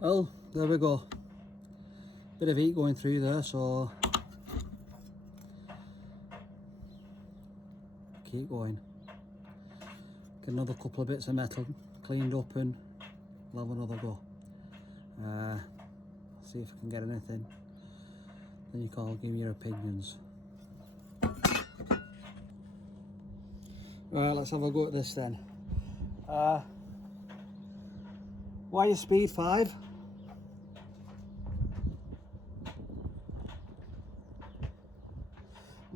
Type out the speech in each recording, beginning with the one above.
Well, there we go. Bit of heat going through there, so keep going. Get another couple of bits of metal cleaned up and we'll have another go. See if I can get anything. Then you can all give me your opinions. Right, let's have a go at this then. Wire speed 5.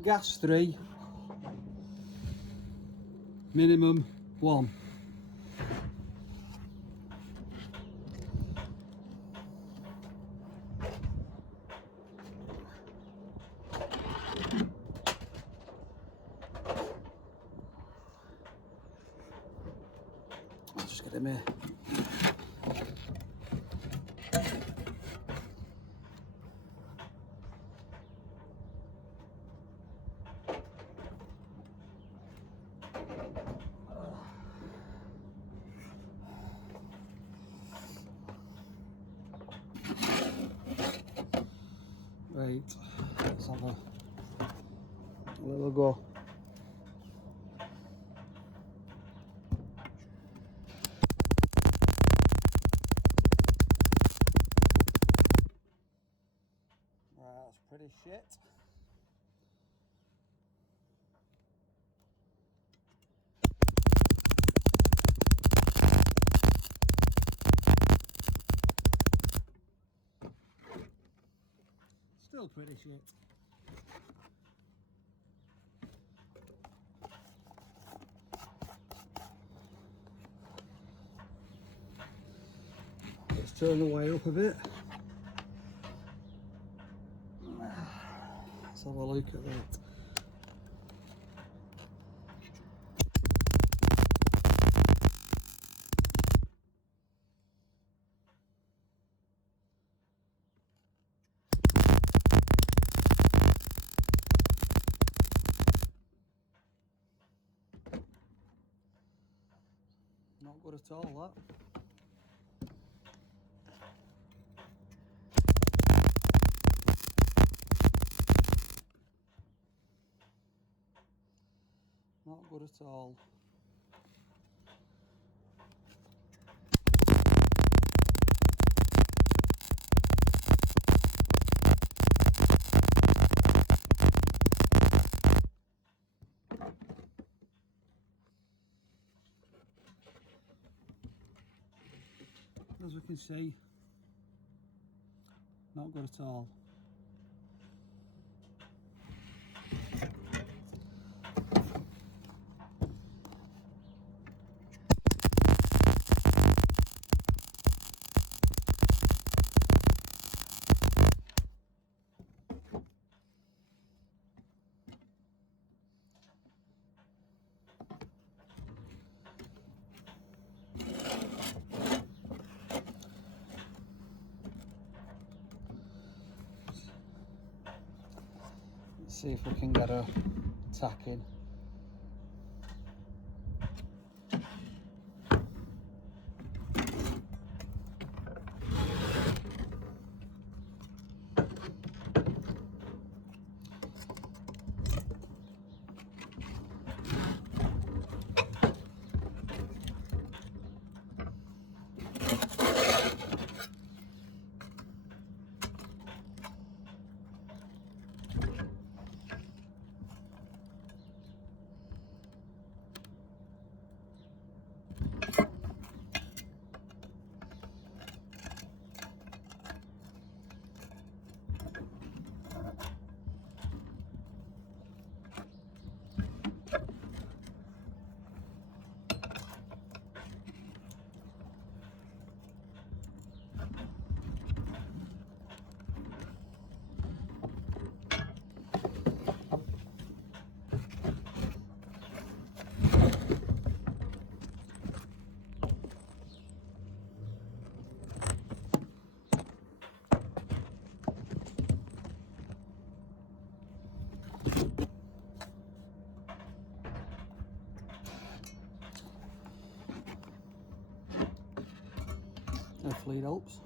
Gas 3. Minimum 1. I'll just get him here. Right, let's have a little go. Right, that's pretty shit. Still pretty shit. Let's turn the wire up a bit. Let's have a look at that. Not good at all, that. Not good at all. As we can see, not good at all. Let's see if we can get a tack in. Hopefully it helps.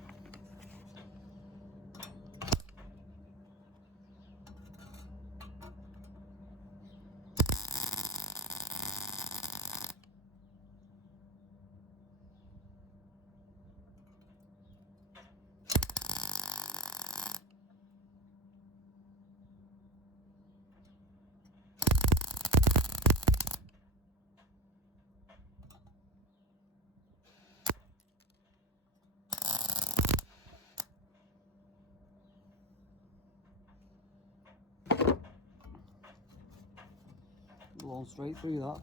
Going straight through that.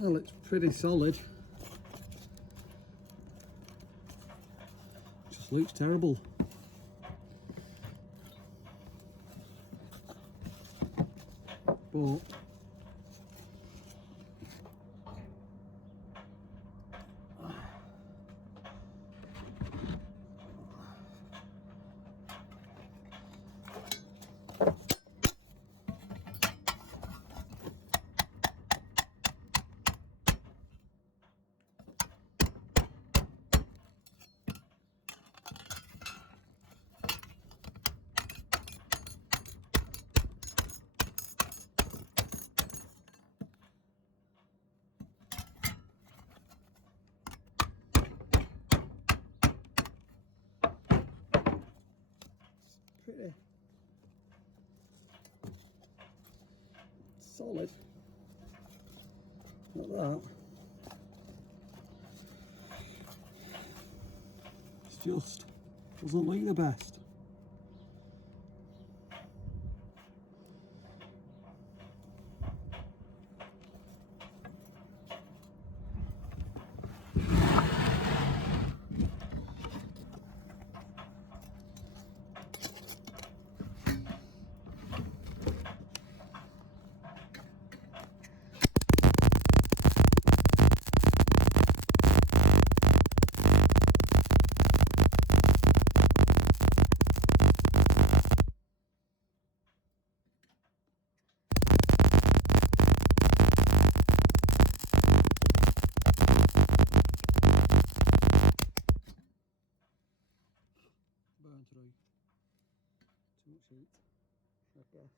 Well, it's pretty solid. Just looks terrible. But pretty solid. Like that. It's just doesn't look the best. Burn through. Too much heat, I guess.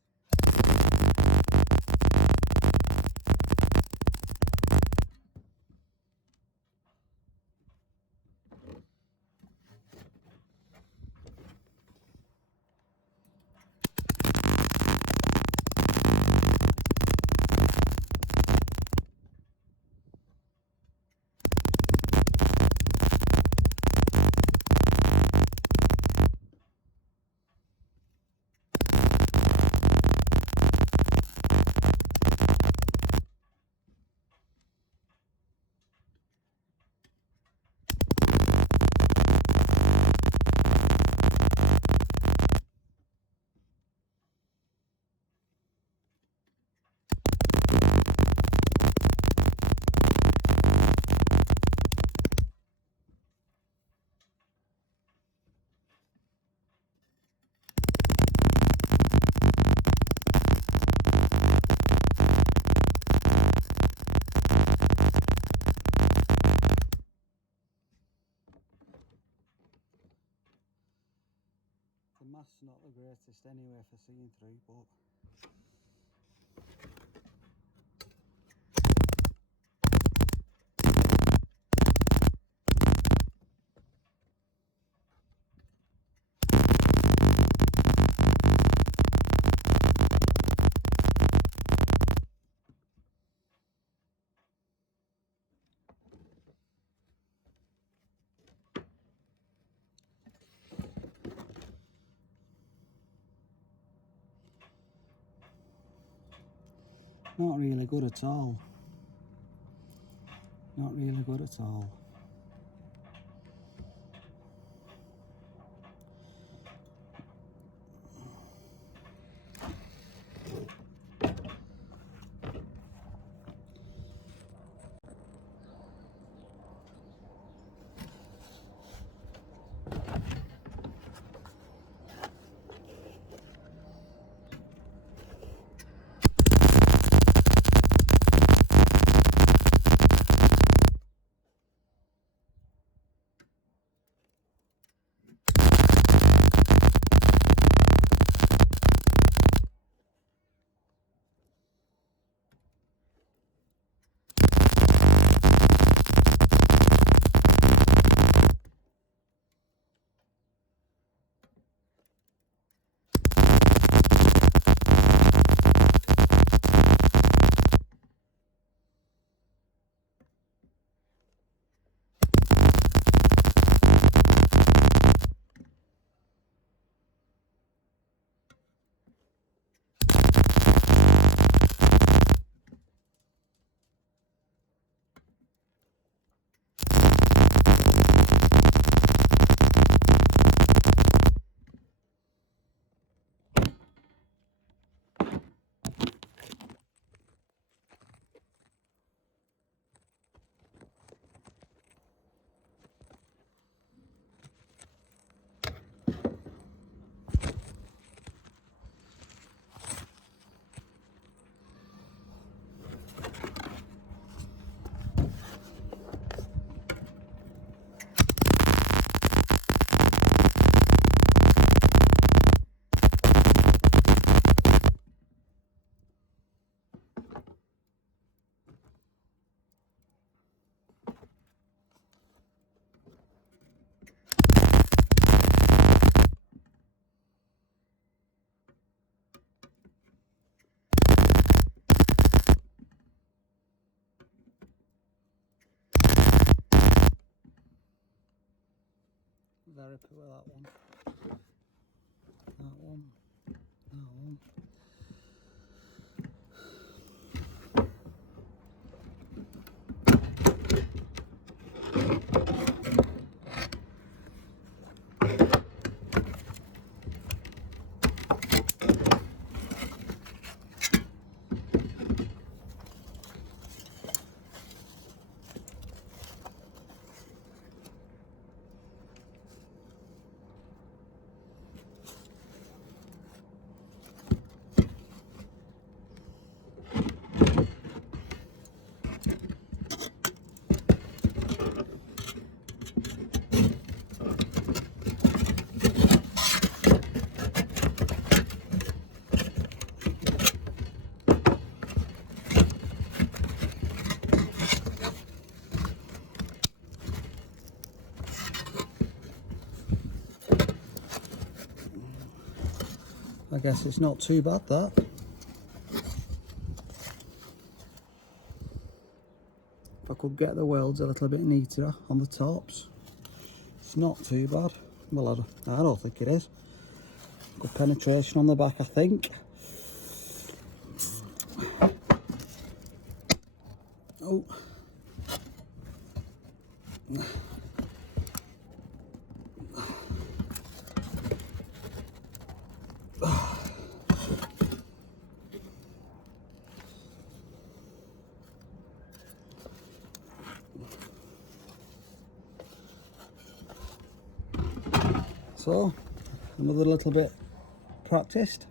The math's not the greatest anyway for seeing through, but Not really good at all. Not really good at all. Very poor, that one. That one. That one. I guess it's not too bad, that. If I could get the welds a little bit neater on the tops, it's not too bad. Well, I don't think it is. Good penetration on the back, I think. Oh. So, another little bit practiced.